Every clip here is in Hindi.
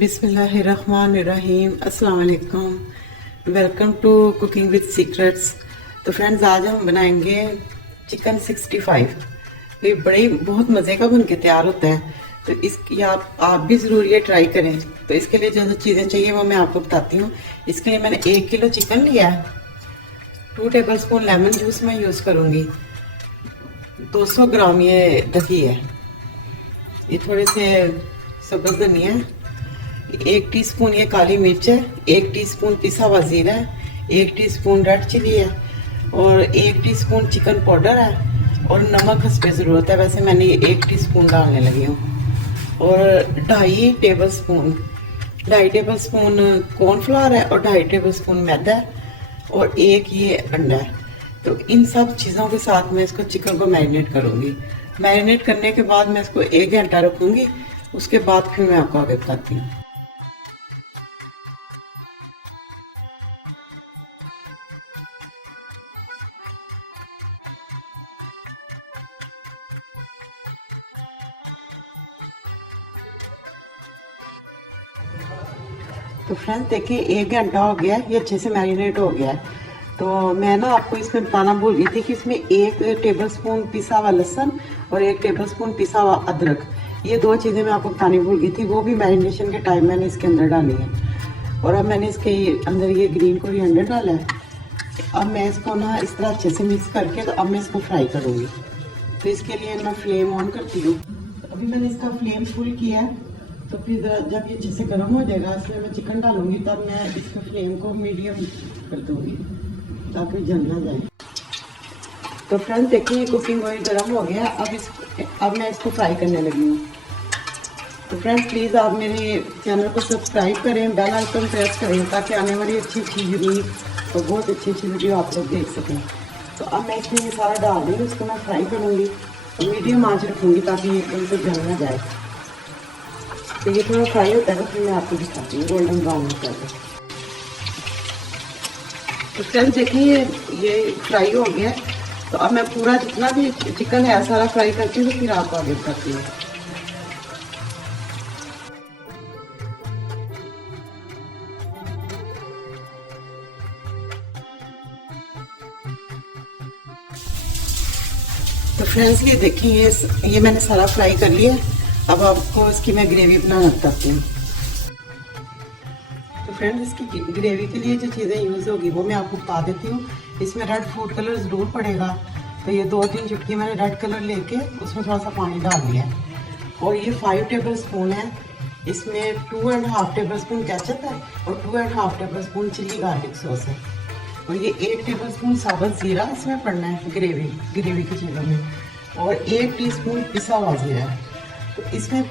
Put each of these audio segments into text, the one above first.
बिस्मिल्लाहिर्रहमानिर्रहीम। अस्सलाम वालेकुम। Welcome to cooking with secrets. तो फ्रेंड्स, आज हम बनाएंगे चिकन 65। ये बहुत मज़े का बन के तैयार होता है। तो इसकी आप भी ज़रूर ये ट्राई करें। तो इसके लिए जो चीज़ें चाहिए वो मैं आपको बताती हूँ। इसके लिए मैंने 1 किलो चिकन लिया है। 2 टेबल स्पून लेमन जूस मैं यूज़ करूँगी। 200 ग्राम ये दही है। ये थोड़े से सब्ज़ धनिया है। 1 टीस्पून ये काली मिर्च है। 1 टीस्पून पिसा हुआ जीरा है। 1 टीस्पून रेड चिली है और 1 टीस्पून चिकन पाउडर है और नमक हस्बे ज़रूरत है। वैसे मैंने ये 1 टीस्पून डालने लगी हूँ। और 2.5 टेबल स्पून कॉर्नफ्लावर है और 2.5 टेबल स्पून मैदा है और 1 ये अंडा है। तो इन सब चीज़ों के साथ मैं इसको चिकन को मैरिनेट करूँगी। मैरिनेट करने के बाद मैं इसको 1 घंटा रखूँगी। उसके बाद फिर मैं आपको आगे बताती हूँ। तो फ्रेंड्स देखिए, 1 घंटा हो गया है, ये अच्छे से मैरिनेट हो गया है। तो मैं ना आपको इसमें बताना भूल गई थी कि इसमें 1 टेबल स्पून पिसा हुआ लहसुन और 1 टेबल स्पून पिसा हुआ अदरक, ये 2 चीज़ें मैं आपको बतानी भूल गई थी। वो भी मैरिनेशन के टाइम मैंने इसके अंदर डाली है। और अब मैंने इसके अंदर ये ग्रीन कोरिएंडर डाला है। अब मैं इसको ना इस तरह अच्छे से मिक्स करके तो अब मैं इसको फ्राई करूँगी। तो इसके लिए मैं फ्लेम ऑन करती हूँ। अभी मैंने इसका फ्लेम फुल किया है। तो फिर जब ये अच्छे से गर्म हो जाएगा, इसमें मैं चिकन डालूंगी, तब मैं इसके फ्लेम को मीडियम कर दूंगी ताकि जल ना जाए। तो फ्रेंड्स देखिए, कुकिंग ऑयल गर्म हो गया। अब मैं इसको फ्राई करने लगी हूँ। तो फ्रेंड्स प्लीज़ आप मेरे चैनल को सब्सक्राइब करें, बेल आइकन प्रेस करें ताकि आने वाली अच्छी यूनिक और बहुत अच्छी वीडियो आप लोग देख सकें। तो अब मैं इसमें ये सारा डाल दूँगी, उसको मैं फ्राई करूँगी और मीडियम आँच रखूँगी ताकि एकदम से जल ना जाए। तो ये थोड़ा फ्राई होता है तो फिर मैं आपको दिखाती हूँ गोल्डन ब्राउन होता है। तो फ्रेंड्स देखिए, ये फ्राई हो गया। तो अब मैं पूरा जितना भी चिकन है सारा फ्राई करती हूँ, तो फिर आपको आगे बताती हूँ। तो फ्रेंड्स ये देखिए, ये मैंने सारा फ्राई कर लिया। अब आपको इसकी मैं ग्रेवी बनाना बताती हूँ। तो फ्रेंड्स इसकी ग्रेवी के लिए जो चीज़ें यूज़ होगी वो मैं आपको बता देती हूँ। इसमें रेड फूड कलर ज़रूर पड़ेगा। तो ये 2-3 चुटकी मैंने रेड कलर लेके उसमें थोड़ा सा पानी डाल दिया है। और ये 5 टेबल स्पून है। इसमें 2.5 टेबल स्पून केचप है और 2.5 table spoon chilli garlic sauce है। और ये 1 टेबल स्पून साबुत ज़ीरा इसमें पड़ना है ग्रेवी की चीज़ों में। और 1 टीस्पून पिसा हुआ ज़ीरा है। तो इसमें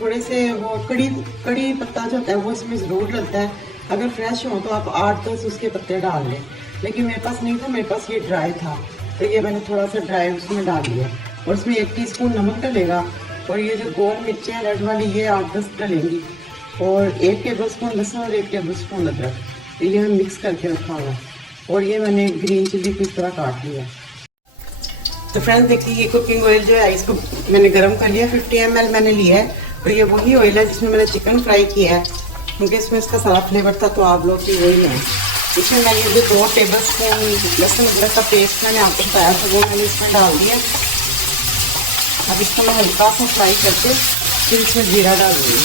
थोड़े से वो कड़ी पत्ता जो होता है वो इसमें ज़रूर डलता है। अगर फ्रेश हो तो आप 8-10 उसके पत्ते डाल लें, लेकिन मेरे पास नहीं था, मेरे पास ये ड्राई था तो ये मैंने थोड़ा सा ड्राई उसमें डाल दिया। और इसमें 1 टीस्पून नमक डलेगा। और ये जो गोल मिर्चें रेड वाली ये 8-10 डलेंगी। और 1 टेबल स्पून लहसुन और 1 टेबल स्पून अदरक, ये मैं मिक्स करके रखा हुआ। और ये मैंने ग्रीन चिल्ली को इस तरह काट लिया। तो फ्रेंड्स देखिए, ये कुकिंग ऑयल जो है इसको मैंने गरम कर लिया। 50 ml मैंने लिया है। और ये वही ऑयल है जिसमें मैंने चिकन फ्राई किया है, क्योंकि इसमें इसका सारा फ्लेवर था। तो आप लोग की वही है। इसमें मैं ये जो 2 टेबल स्पून लहसुन अदरक का पेस्ट मैंने आपको बताया था वो मैंने इसमें डाल दिया। अब इसको मैं हल्का सा फ्राई करके फिर इसमें जीरा डाल दूँगी।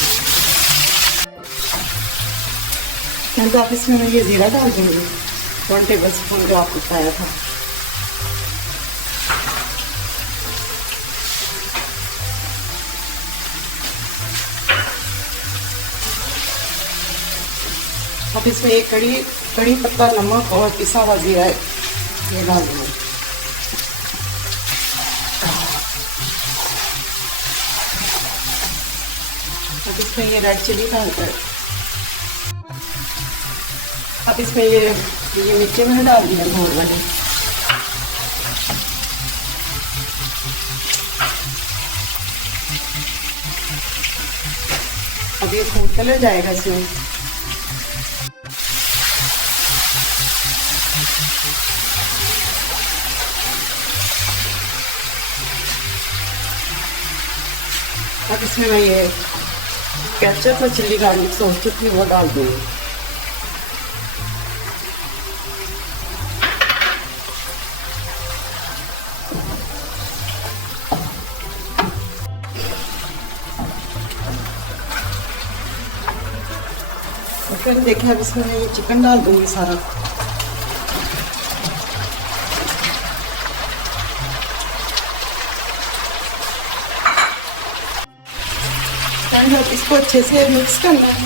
फ्रेंड्स आप इसमें मैं ये जीरा डाल दूँगी 1 टेबल स्पून जो आपको बताया था। अब इसमें एक कड़ी पत्ता, नमक और पिसा हुआ जीरा ये डाल दूँगी। अब इसमें ये रेड चिली डालकर अब इसमें ये मिर्ची मैंने डाल दिया घोल वाली। अब ये फूड कलर जाएगा इसमें। अब इसमें मैं ये केचप और चिल्ली गार्लिक सॉस जो थी वो डाल दूंगी। फिर देखिए अब इसमें ये चिकन डाल दूंगी सारा। इसको अच्छे से मिक्स करना है।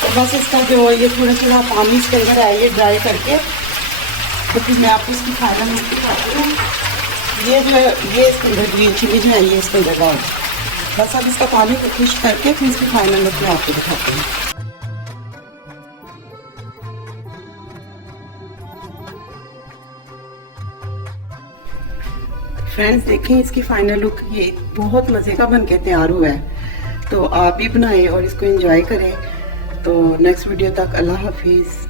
तो बस इसका जो ये थोड़ा थोड़ा पानी इसके अंदर है ये ड्राई करके तो फिर मैं आपको इसकी फाइनल लुक दिखाती हूँ। ये जो है ये इसके अंदर ग्रीन चिली जो है ये इसके अंदर डाल, बस अब इसका पानी को खुश करके फिर इसकी फाइनल लुक मैं आपको दिखाती हूँ। फ्रेंड्स देखें इसकी फाइनल लुक ये बहुत मज़े का बनके तैयार हुआ है। तो आप भी बनाएं और इसको एंजॉय करें। तो नेक्स्ट वीडियो तक अल्लाह हाफिज़।